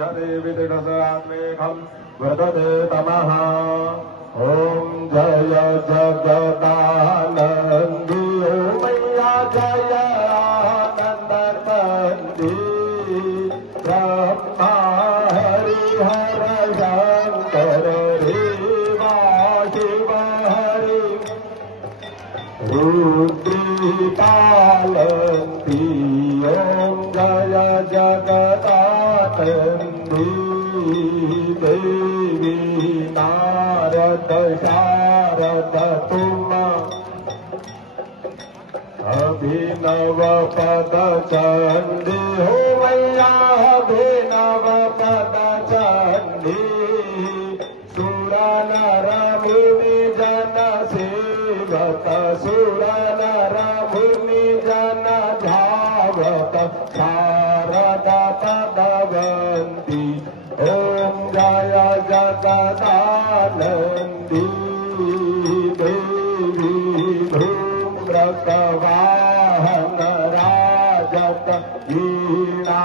हरे विदुषात्मेकम् वर्तते तमः। ॐ जय जगदानन्दी ओ मैया जय आनन्दमन्दी ब्रह्मा हरिहर शङ्कर रीवा शिव हरि रुद्रीपालन्ती ॐ जय जगदानन्दी देवी नारद शारद तुम अभिनव पद चंडी हो मैया अभिनव पद चंडी सुर नर मुनि जन सेवक सुर नर मुनि जन धावत शारद पदवंती ओम जय जगदानंदी देवी धूम्रकवाहन राजत वीणा